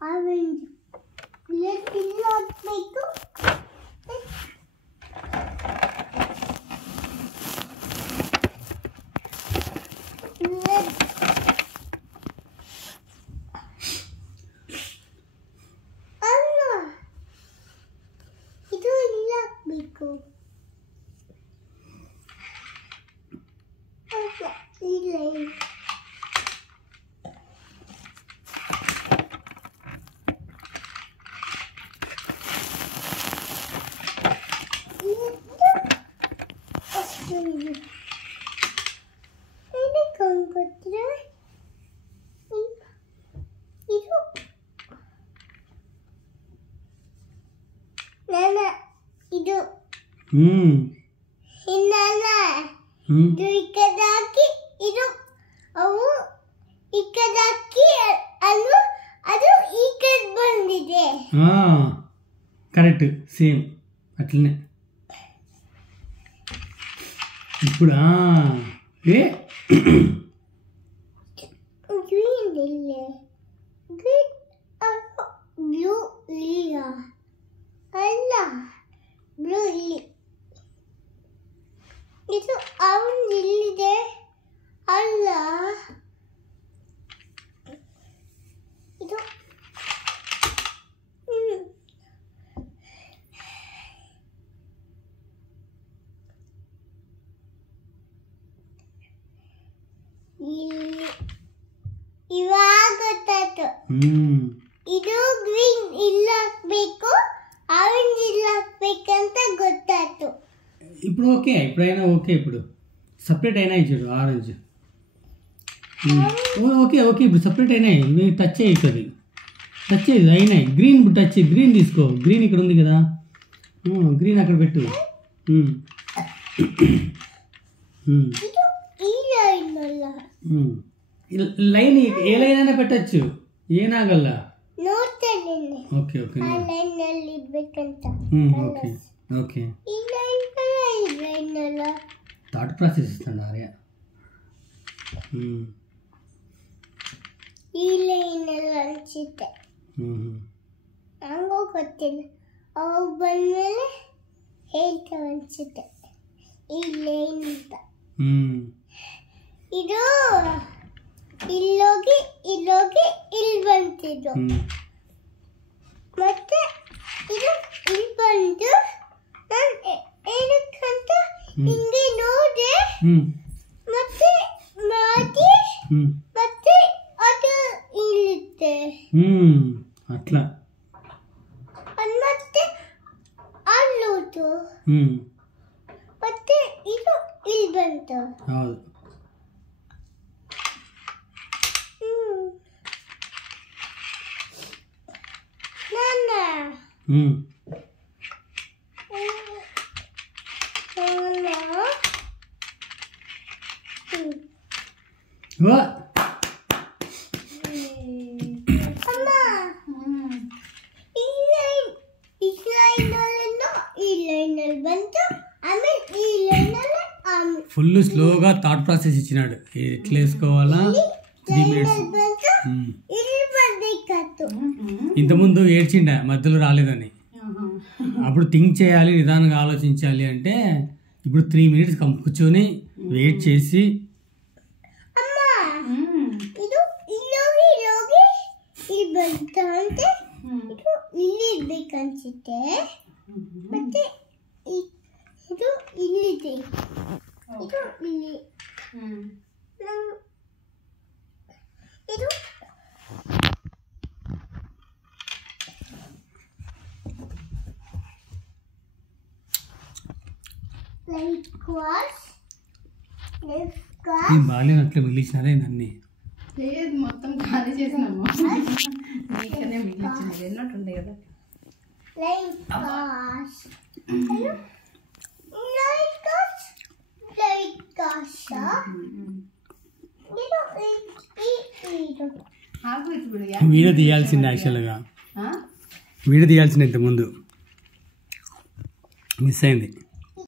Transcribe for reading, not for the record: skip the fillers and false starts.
Orange. Let it not make correct same అట్లనే ఇప్పుడు ఏ itu awan lili deh Allah itu iವಾಗ ಗೊತ್ತಾಯ್ತು ಇದು ಗ್ರೀನ್ ಇಲ್ಲ ಹಾಕ್ಬೇಕು ಆರೆಂಜ್ ಇಲ್ಲ ಹಾಕ್ಬೇಕಂತ ಗೊತ್ತಾಯ್ತು ఇప్పుడు ఓకే ఇప్పుడైనా ఓకే ఇప్పుడు సపరేట్ అయినాయి చూడు ఆరెంజ్ ఓకే ఓకే ఇప్పుడు సపరేట్ అయినాయి మీరు టచ్ అవుతుంది టచ్ అయ్యి అయినాయి గ్రీన్ టచ్ గ్రీన్ తీసుకో గ్రీన్ ఇక్కడ ఉంది కదా గ్రీన్ అక్కడ పెట్టు లైన్ ఏ లైన్ అయినా పెట్టచ్చు ఏ నాగల్లా okay okay okay okay thought process ఇస్తాడు ఆర్య ಈ ಲೈನ್ ಅನ್ಸುತ್ತೆ ಹಂಗೂ ಗೊತ್ತಿಲ್ಲ ಅವಾಗ ಬಂದ್ಮೇಲೆ ಹೇಳ್ತಾವ ಅನ್ಸುತ್ತೆ ಈ ಲೈನ್ ಅಂತ ಇದು ಇಲ್ಲೋಗಿ ಇಲ್ಲಿ ಬಂತಿದ್ದು ಮತ್ತೆ ಇದು ಇಲ್ಲಿ ಬಂದು ನಾನು ಏನಕ್ಕಂತ ಹಿಂಗೆ ನೋಡಿದೆ ಮತ್ತೆ ಮಾಡಿ ಮತ್ತೆ ಅದು ಇರುತ್ತೆ అట్లా ಮತ್ತೆ ಅಲ್ಲೋದು ಮತ್ತೆ ಇದು ಇಲ್ಲಿ ಬಂತು ಹೌದು ఫుల్ స్లోగా థాట్ ప్రాసెస్ ఇచ్చినాడు ఎట్లా వేసుకోవాలా 3 minutes ఇంతకుముందు ఏడ్చిండ మధ్యలో రాలేదని అప్పుడు థింక్ చేయాలి నిదానంగా ఆలోచించాలి అంటే ఇప్పుడు 3 minutes కూర్చొని వెయిట్ చేసి బాగాలేనట్లు మిగిలిచినారే నన్ను లేదు మొత్తం ఖాళీ చేసినాము నీకనే మిగిలించినది ఎన్నట్టుండే కదా వీడియో తీయాల్సింది యాక్చువల్గా వీడియో తీయాల్సింది ఇంతకుముందు మిస్ అయింది.